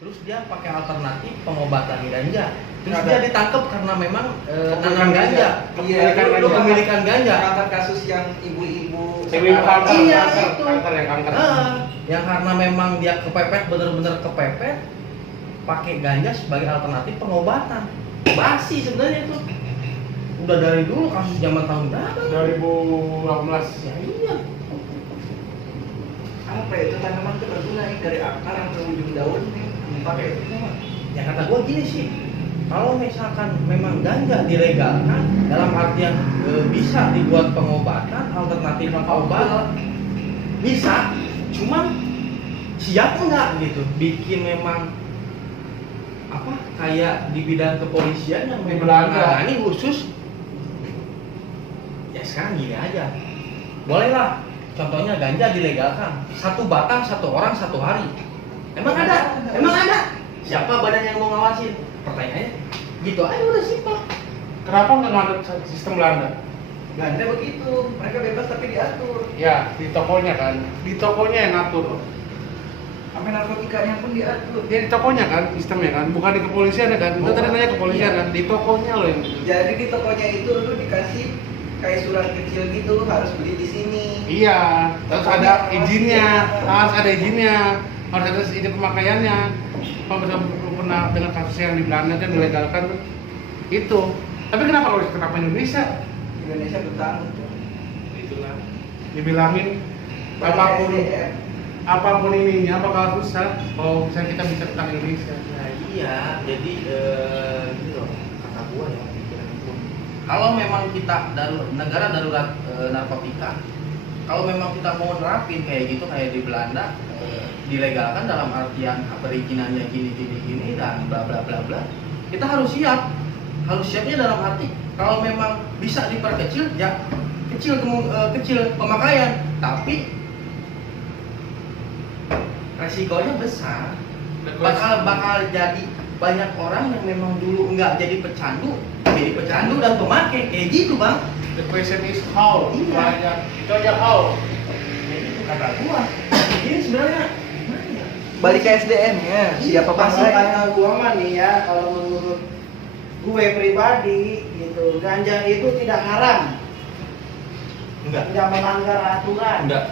terus dia pakai alternatif pengobatan ganja. Terus dia ditangkap karena memang nanam ganja, kepemilikan ganja. Angkat kasus yang ibu-ibu kanker, iya, kanker. Yang karena memang dia kepepet, bener-bener kepepet, pakai ganja sebagai alternatif pengobatan. Basi sebenarnya itu. Udah dari dulu kasus zaman tahun berapa? 2018. Ya iya. Apa itu tanaman itu berguna nih dari akar sampai ujung daun nih pakai itu mah. Ya kata gua gini sih, kalau misalkan memang ganja dilegalkan dalam artian bisa dibuat pengobatan, alternatif obat, bisa. Cuman siap nggak gitu bikin memang apa kayak di bidang kepolisian yang memang menangani khusus. Ya sekarang gini aja, bolehlah contohnya ganja dilegalkan, 1 batang 1 orang 1 hari. Emang ada? Siapa badan yang mau ngawasin? Pertanyaannya gitu aja, udah simpel. Kenapa nggak ngadut sistem Belanda? Belanda begitu, mereka bebas tapi diatur. Ya, di tokonya kan. Di tokonya yang ngatur. Sampai narkotikanya pun diatur. Ya di tokonya kan, sistemnya kan. Bukan di kepolisian ya kan. Itu tadi nanya kepolisian kan. Di tokonya loh yang. Jadi di tokonya itu lu dikasih kayak surat kecil gitu, harus beli di sini. Iya, harus ada izinnya, harus ada izin pemakaiannya. Kalau misalnya pernah dengan kasus yang di Belanda kan dilegalkan itu. Tapi kenapa Indonesia? Indonesia bertanggung. Itulah. Dibilangin apapun ininya bakal susah kalau misalnya kita bisa tentang Indonesia. Nah iya, jadi gitu loh kata gua ya. Kalau memang kita negara darurat narkotika, kalau memang kita mau nerapin kayak gitu kayak di Belanda, dilegalkan dalam artian perizinannya gini dan bla bla bla bla, kita harus siap. Harus siapnya dalam arti kalau memang bisa diperkecil ya kecil pemakaian, tapi resikonya besar. Bakal jadi banyak orang yang memang dulu nggak jadi pecandu dan pemakai kayak gitu bang. The question is how. Iya. Itu aja how. Jadi itu kata gua. Ini sebenarnya gimana ya? Balik ke SDM-nya, siapa Masih pakai? kata gua mah nih ya, kalau menurut gue pribadi gitu, ganja itu tidak haram, Enggak. tidak melanggar aturan. Enggak.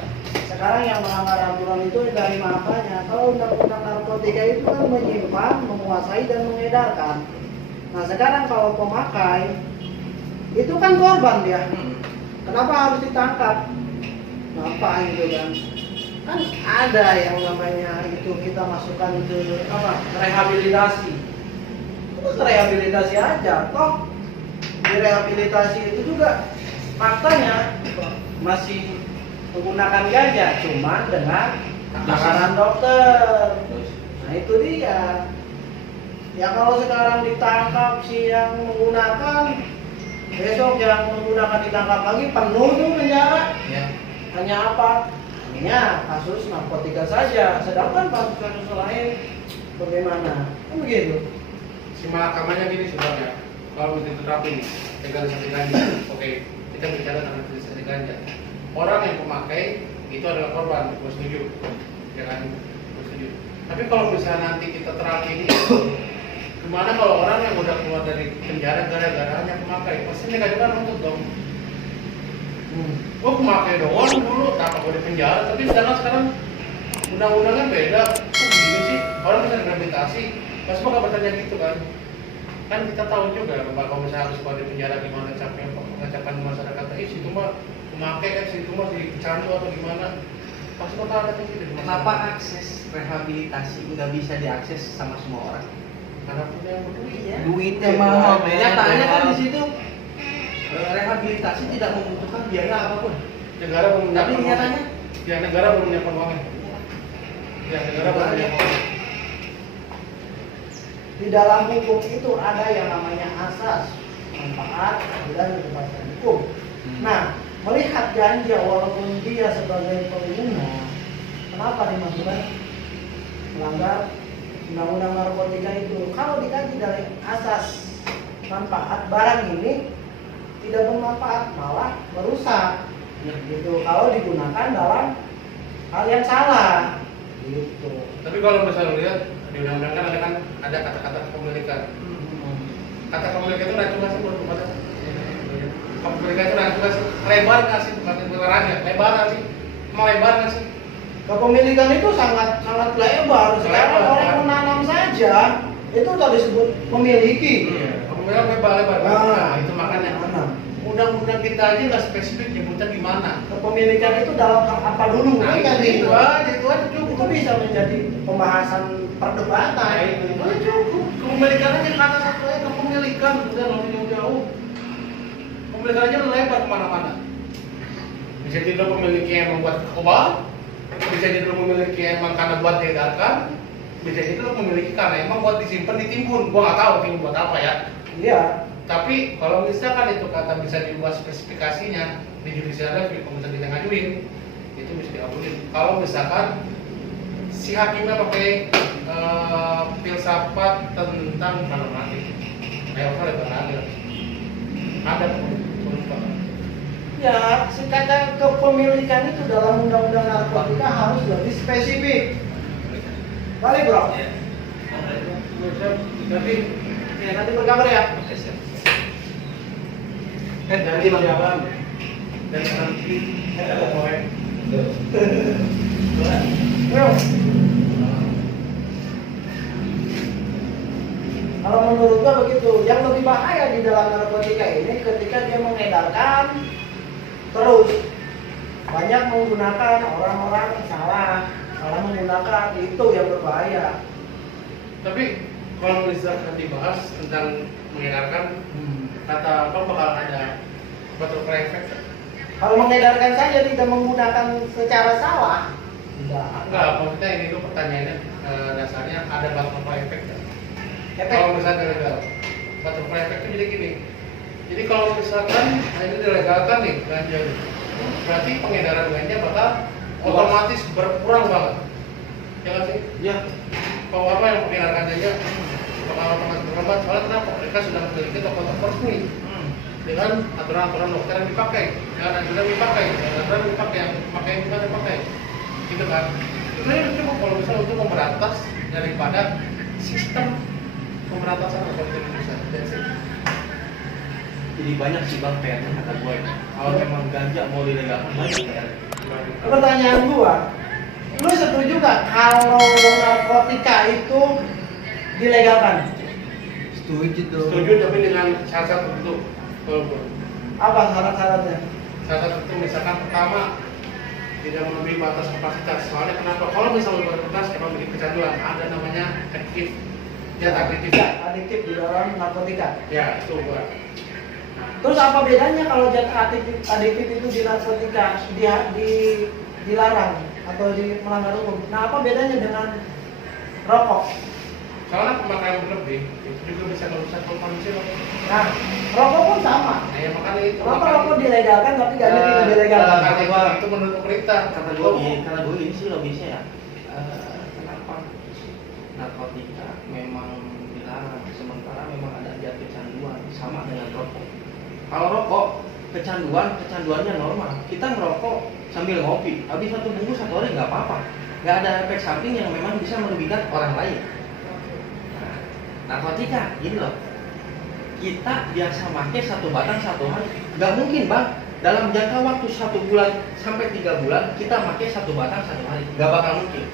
Sekarang yang melanggar aturan itu dari makanya. Kalau undang-undang narkotika itu kan menyimpan, menguasai dan mengedarkan. Nah sekarang kalau pemakai itu kan korban dia. Kenapa harus ditangkap? Kenapa gitu kan? Kan ada yang namanya itu kita masukkan ke apa? Rehabilitasi. Terus rehabilitasi aja, toh di rehabilitasi itu juga faktanya masih menggunakan ganja, cuman dengan takaran dokter. Nah itu dia. Ya kalau sekarang ditangkap si yang menggunakan, besok yang menggunakan ditangkap lagi, penuh tuh penjara. Ya. Hanya apa? Hanya kasus narkotika saja, sedangkan kasus-kasus lain bagaimana? Kan begitu. Si mahkamahnya gini sebenarnya. Kalau begitu terapin legalisasi ganja, oke, kita bicara tentang legalisasi ganja. Orang yang pemakai itu adalah korban, gue setuju, ya kan? Gue setuju. Tapi kalau misalnya nanti kita terapin itu, gimana kalau orang yang udah keluar dari penjara gara-gara hanya pemakai? Pasti mereka juga nuntut dong. Gue pemakai doang dulu, kenapa gue di penjara? Tapi sekarang undang-undangnya beda. Kok gini sih? Orang bisa rehabilitasi. Pasti bakal bertanya gitu kan? Kan kita tahu juga kalau misalnya harus keluar di penjara gimana pengacapan masyarakat. Situ mah pemakai kan, situ mah si pecandu atau gimana? Pasti bakal ada gitu. Kenapa akses rehabilitasi nggak bisa diakses sama semua orang? Karena punya duit ya. Duitnya mahal, men. Nyatanya kan di situ rehabilitasi tidak membutuhkan biaya apapun. Negara belum Tapi menyiapkan nyatanya uang. Ya negara belum menyiapkan uangnya. Ya negara belum menyiapkan uang. Di dalam hukum itu ada yang namanya asas, manfaat, dan kepastian hukum. Nah, melihat ganja walaupun dia sebagai pengguna, kenapa dimasukkan melanggar undang-undang narkotika itu? Kalau dikaji dari asas manfaat, barang ini tidak bermanfaat, malah merusak. Gitu. Kalau digunakan dalam hal yang salah, gitu. Tapi kalau misalnya lihat di undang-undang kan ada kata-kata kepemilikan. Kata kepemilikan itu nggak cuma sih buat kepemilikan itu nggak cuma sih lebar nggak sih bukan lebarannya, lebar nggak sih, mau lebar nggak sih? Kepemilikan itu sangat sangat lebar. Sekarang Lebar, orang kan? menanam saja itu sudah disebut memiliki. Kepemilikan lebar. Nah, itu makanya Mana? undang-undang kita aja nggak spesifik nyebutnya gimana. Kepemilikan itu dalam hal apa dulu? Nah, Kan itu aja cukup. Itu bisa menjadi pembahasan perdebatan. Nah, itu aja cukup. Kepemilikan aja kata satu aja kepemilikan, udah nggak usah jauh-jauh. Kepemilikan aja lebar kemana-mana. Bisa jadi lo memiliki yang membuat kebal, bisa jadi lo memiliki emang karena buat diedarkan, bisa jadi lo memiliki karena emang buat disimpan ditimbun. Gua nggak tahu timbun buat apa ya. Iya. Tapi kalau misalkan itu kata bisa diubah spesifikasinya di judicial review, kalau misalkan kita ngajuin, itu bisa dikabulin. Kalau misalkan si hakimnya pakai filsafat tentang normatif, kayak apa lebar ada Ya, kata kepemilikan itu dalam undang-undang narkotika harus lebih spesifik. Balik bro. Tapi Ya, nanti berkabar ya. nanti jalan dan nanti Bro. Kalau menurut gua begitu, yang lebih bahaya di dalam narkotika ini ketika dia mengedarkan terus banyak menggunakan orang-orang salah menggunakan itu yang berbahaya. Tapi kalau misalkan dibahas tentang mengedarkan, kata apa bakal ada butterfly effect? Kalau mengedarkan saja tidak menggunakan secara salah, Enggak, maksudnya ini tuh pertanyaannya dasarnya ada butterfly effect nggak? efek. Kalau misalnya legal, butterfly effect itu jadi gini. Jadi kalau misalkan ini dilegalkan nih ganja, berarti pengedaran ganja bakal otomatis berkurang banget. Ya nggak sih? Ya. Kalau apa yang mengedarkan ganja bakal otomatis berkurang. Soalnya kenapa? Mereka sudah memiliki toko-toko resmi dengan aturan-aturan dokter yang dipakai, dengan aturan yang dipakai, yang dipakai, gitu kan? Itu cukup kalau misalnya untuk memberantas daripada sistem pemberantasan narkotika di Indonesia. That's it. Jadi banyak sih bang PR-nya kata gue. Kalau memang ganja mau dilegalkan banyak PR. Pertanyaan gua, lu setuju gak kalau narkotika itu dilegalkan? Setuju tuh. Setuju tapi dengan syarat tertentu. Apa syarat-syaratnya? Syarat tertentu misalkan pertama tidak melebihi batas kapasitas. Soalnya kenapa? Kalau misalnya kapasitas emang bikin kecanduan, ada namanya adiktif, zat adiktif. Adiktif di dalam narkotika. Ya itu gua. Terus apa bedanya kalau zat adiktif itu di narkotika dilarang atau melanggar hukum? Nah, apa bedanya dengan rokok? Soalnya pemakaian berlebih itu juga bisa merusak kondisi rokok. Nah, rokok pun sama. Nah, ya makanya itu. Rokok dilegalkan tapi ganja tidak dilegalkan. Itu menurut pemerintah. Kata gue ini sih logisnya ya. Kenapa narkotika memang dilarang sementara memang ada zat kecanduan sama dengan rokok. Kalau rokok kecanduannya normal. Kita ngerokok sambil ngopi, habis satu bungkus satu hari nggak apa-apa. Nggak ada efek samping yang memang bisa merugikan orang lain. Narkotika, gini loh, kita biasa pakai satu batang satu hari, nggak mungkin bang, dalam jangka waktu 1 bulan sampai 3 bulan kita pakai satu batang satu hari, nggak bakal mungkin.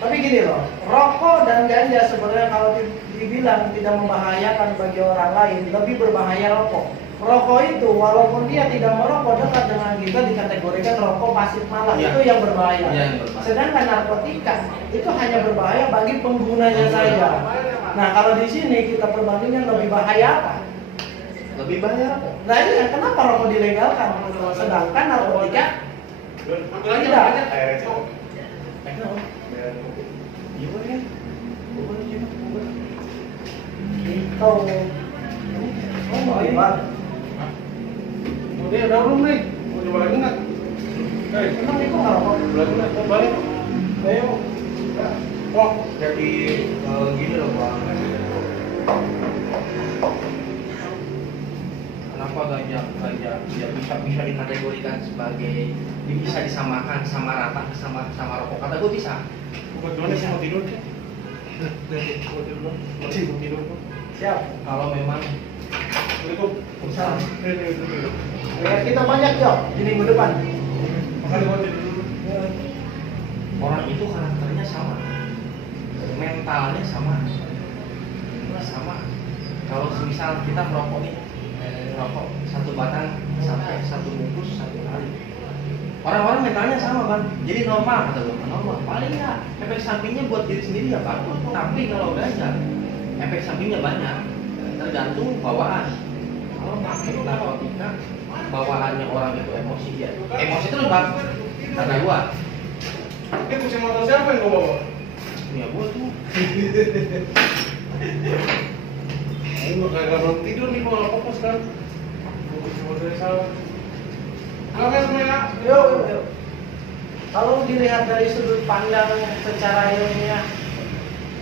Tapi gini loh, rokok dan ganja sebenarnya kalau dibilang tidak membahayakan bagi orang lain, lebih berbahaya rokok. Rokok itu walaupun dia tidak merokok dekat dengan kita dikategorikan rokok pasif malam, Ya. itu yang berbahaya. Ya, yang berbahaya. Sedangkan narkotika itu hanya berbahaya bagi penggunanya saja. Nah kalau di sini kita perbandingkan lebih bahaya apa? Lebih bahaya rokok. Nah ini kan kenapa rokok dilegalkan, sedangkan narkotika tidak. Gimana ya? Itu. Oh, gimana? Udah belum nih? Mau coba lagi nggak? Emang itu nggak rokok? Lagi nggak? Mau balik? Ayo. Kok jadi gini loh bang? Kenapa ganja ya bisa dikategorikan sebagai bisa disamakan sama rata sama rokok? Kata gue bisa. Buat dua nih, saya mau tidur sih. Siap. Kalau memang Ya, kita banyak Jok di minggu depan. orang itu karakternya sama, mentalnya sama. Kalau misal kita merokok nih, merokok satu batang sampai satu bungkus satu hari, orang-orang mentalnya sama bang, jadi normal kata gue, normal. Paling nggak efek sampingnya buat diri sendiri ya bagus, tapi kalau ganja efek sampingnya banyak, tergantung bawaan. Kalau pakai narkotika, bawaannya orang itu emosi dia, emosi terus bang, kata gua. Ini kunci motor siapa yang gua bawa? Ya gua tuh. Ini gua kagak belum tidur nih, gua nggak fokus kan. Gua kunci motornya salah. Oke semuanya. Yuk. Kalau dilihat dari sudut pandang secara ilmiah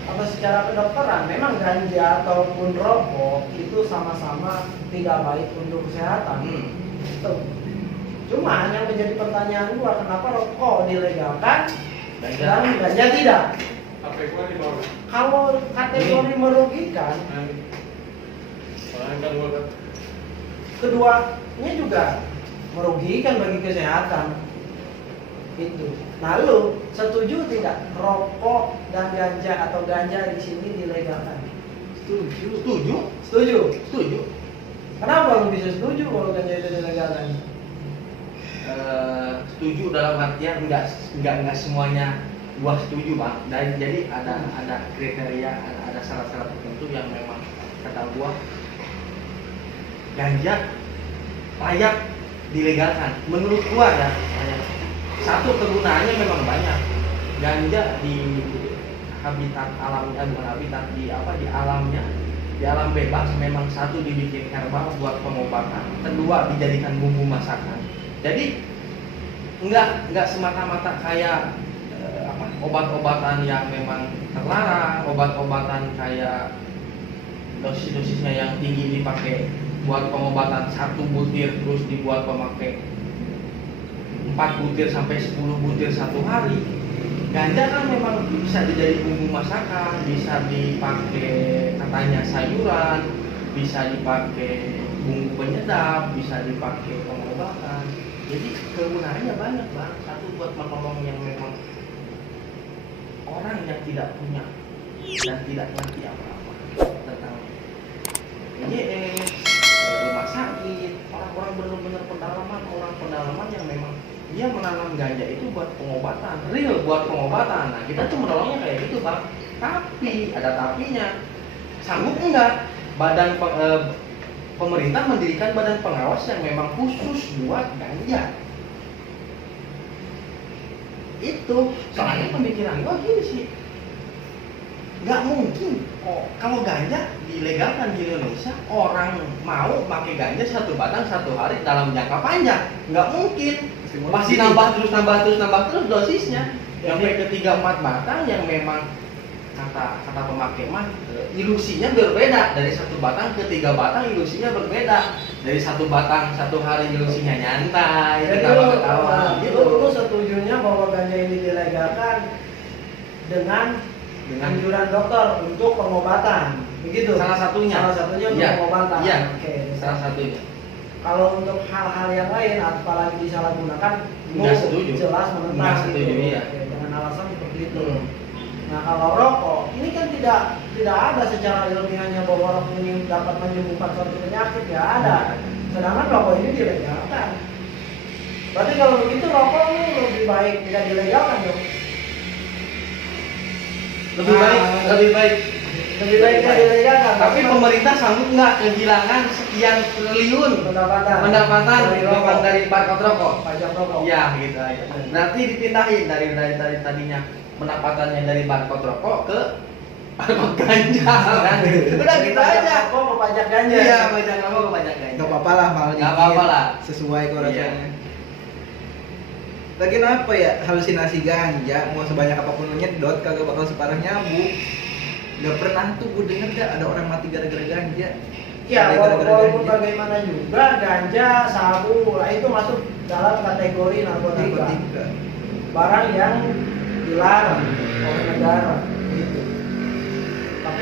atau secara kedokteran, memang ganja ataupun rokok itu sama-sama tidak baik untuk kesehatan. Tuh. Cuma yang menjadi pertanyaan gua, kenapa rokok dilegalkan dan ganja tidak? HP gua di bawah. Kalau kategori merugikan, Soalnya kan gua kan. keduanya juga merugikan bagi kesehatan. Itu. Nah, lu setuju tidak rokok dan ganja atau ganja di sini dilegalkan? Setuju. Kenapa lu bisa setuju kalau ganja itu dilegalkan? Setuju dalam artian enggak semuanya gua setuju bang. Dan jadi ada kriteria, ada syarat-syarat tertentu yang memang kata gua ganja layak dilegalkan. Menurut gua ya, satu kegunaannya memang banyak. Ganja di habitat alam, bukan habitat, di alamnya, di alam bebas memang satu dibikin herbal buat pengobatan, kedua dijadikan bumbu masakan. Jadi enggak semata-mata kayak obat-obatan yang memang terlarang, obat-obatan kayak dosis-dosisnya yang tinggi dipakai buat pengobatan 1 butir terus dibuat pemakai 4 butir sampai 10 butir satu hari. Ganja kan memang bisa dijadi bumbu masakan, bisa dipakai katanya sayuran, bisa dipakai bumbu penyedap, bisa dipakai pengobatan. Jadi kegunaannya banyak bang. Satu buat menolong yang memang orang yang tidak punya dan tidak ngerti apa-apa tentang rumah sakit, orang-orang benar-benar pedalaman yang memang dia menanam ganja itu buat pengobatan, real buat pengobatan. Nah kita tuh menolongnya kayak gitu bang. Tapi ada tapinya, sanggup enggak pemerintah mendirikan badan pengawas yang memang khusus buat ganja? Itu soalnya pemikiran gua gini sih, nggak mungkin kalau ganja dilegalkan di Indonesia orang mau pakai ganja 1 batang 1 hari dalam jangka panjang, nggak mungkin. Pasti nambah terus dosisnya sampai ke 3-4 batang yang memang kata pemakai mah ilusinya berbeda. Dari 1 batang ke 3 batang ilusinya berbeda. Dari 1 batang 1 hari ilusinya nyantai, ketawa-ketawa gitu. Lu setujunya bahwa ganja ini dilegalkan dengan anjuran dokter untuk pengobatan, begitu? Salah satunya untuk iya, pengobatan. iya. Oke. Salah satunya. Kalau untuk hal-hal yang lain, apalagi disalahgunakan, Nggak setuju. jelas menentang. Nggak setuju, gitu. iya. Oke, dengan alasan seperti itu. Nah kalau rokok, ini kan tidak ada secara ilmiahnya bahwa rokok ini dapat menyembuhkan suatu penyakit, ya ada. Sedangkan rokok ini dilegalkan. Berarti kalau begitu rokok ini lebih baik tidak dilegalkan dong? Lebih baik Lebih baik tidak dilegalkan. tapi pemerintah sanggup nggak kehilangan sekian triliun pendapatan memang dari barcode rokok? Pajak rokok. Ya gitu aja. Berarti dipindahin dari tadinya pendapatannya dari barcode rokok ke barcode ganja kan? Udah gitu aja. Rokok ke pajak ganja. Iya, pajak rokok ke pajak ganja. Gak apa-apa lah mahal Nggak apa-apa lah. sesuai kok Iya. rasanya. Lagian apa ya, halusinasi ganja mau sebanyak apapun lu nyedot kagak bakal separah nyamuk. Gak pernah tuh gue denger dah ada orang mati gara-gara ganja. Ya, Gara-gara walaupun bagaimana juga ganja, sabu, lah itu masuk dalam kategori narkotika. Barang yang dilarang oleh negara gitu.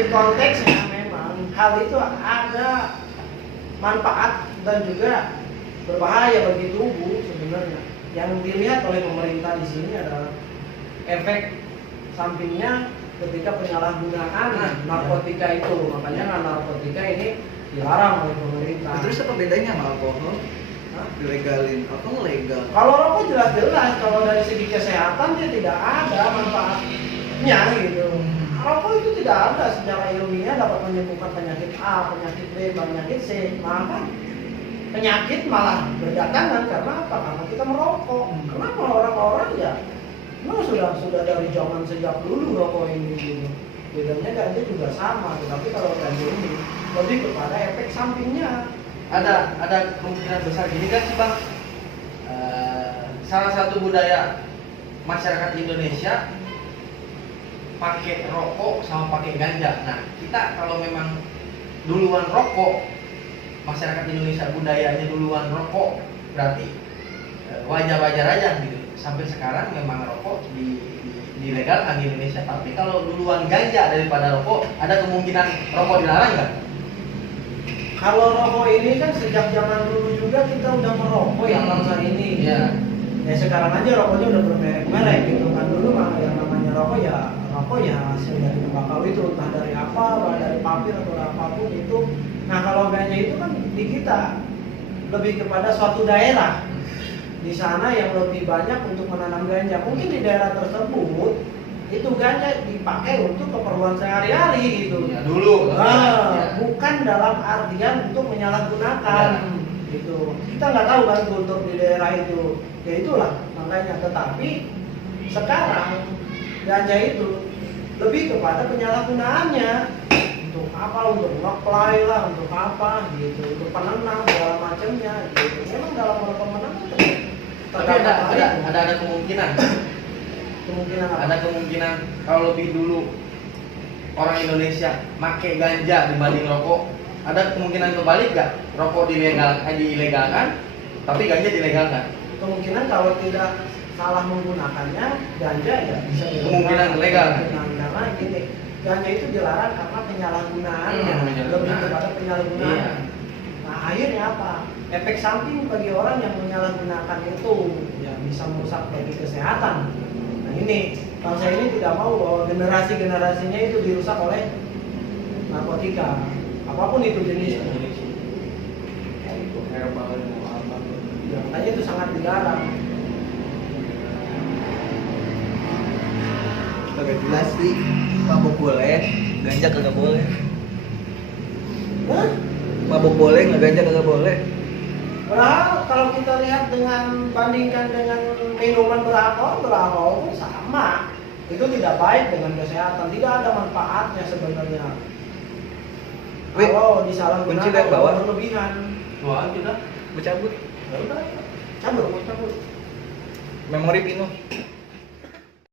Tapi konteksnya memang hal itu ada manfaat dan juga berbahaya bagi tubuh sebenarnya. Yang dilihat oleh pemerintah di sini adalah efek sampingnya ketika penyalahgunaan narkotika itu. Makanya narkotika ini dilarang oleh pemerintah. Terus apa bedanya sama alkohol? Dilegalin atau legal? Kalau rokok jelas-jelas, kalau dari segi kesehatan dia tidak ada manfaatnya gitu. Rokok itu tidak ada secara ilmiah dapat menyembuhkan penyakit A, penyakit B, penyakit C. Maka penyakit malah berdatangan karena apa? Karena kita merokok. Kenapa orang-orang ya? Memang sudah dari zaman sejak dulu rokok ini gitu. Bedanya ganja juga sama, tetapi kalau ganja ini lebih kepada efek sampingnya. Ada kemungkinan besar gini kan sih Bang, salah satu budaya masyarakat Indonesia pakai rokok sama pakai ganja. Nah kita kalau memang duluan rokok, masyarakat Indonesia budayanya duluan rokok, berarti wajar-wajar aja gitu. Sampai sekarang memang rokok dilegalkan di Indonesia. Tapi kalau duluan ganja daripada rokok, ada kemungkinan rokok dilarang nggak? Kalau rokok ini kan sejak zaman dulu juga kita udah merokok ya bangsa ini. Iya. Ya sekarang aja rokoknya udah bermerek-merek gitu kan. Dulu mah yang namanya rokok ya hasil dari tembakau itu, entah dari apa, dari papir atau apapun itu. Nah kalau ganja itu kan di kita lebih kepada suatu daerah di sana yang lebih banyak untuk menanam ganja. Mungkin di daerah tersebut itu ganja dipakai untuk keperluan sehari-hari gitu. Ya dulu. Bukan dalam artian untuk menyalahgunakan gitu. Kita nggak tahu kan kultur di daerah itu. Ya itulah makanya. Tetapi sekarang ganja itu lebih kepada penyalahgunaannya. Untuk apa? Untuk ngeplay lah, untuk apa gitu, untuk penenang segala macamnya gitu. Memang dalam beberapa penenang Tapi ada kemungkinan. Ada kemungkinan kalau lebih dulu orang Indonesia make ganja dibanding rokok, ada kemungkinan kebalik gak? Rokok dilegalkan, tapi ganja dilegalkan. Kemungkinan kalau tidak salah menggunakannya, ganja ya bisa dilegalkan. Kemungkinan legal kan? Karena gini, ganja itu dilarang karena penyalahgunaannya, lebih kepada penyalahgunaan. Iya. Nah akhirnya apa? Efek samping bagi orang yang menyalahgunakan itu ya bisa merusak bagi kesehatan. Nah ini bangsa ini tidak mau bahwa generasi-generasinya itu dirusak oleh narkotika, apapun itu jenisnya. Ya, makanya itu sangat dilarang. Kagak jelas sih, mabuk boleh, ganja kagak boleh. Hah? Mabuk boleh, nggak ganja kagak boleh. Padahal kalau kita lihat bandingkan dengan minuman beralkohol pun sama. Itu tidak baik dengan kesehatan, tidak ada manfaatnya sebenarnya. Kalau kunci lihat bawah. berlebihan. Wah, sudah. Bercabut. Ya udah, cabut. Memori pinu.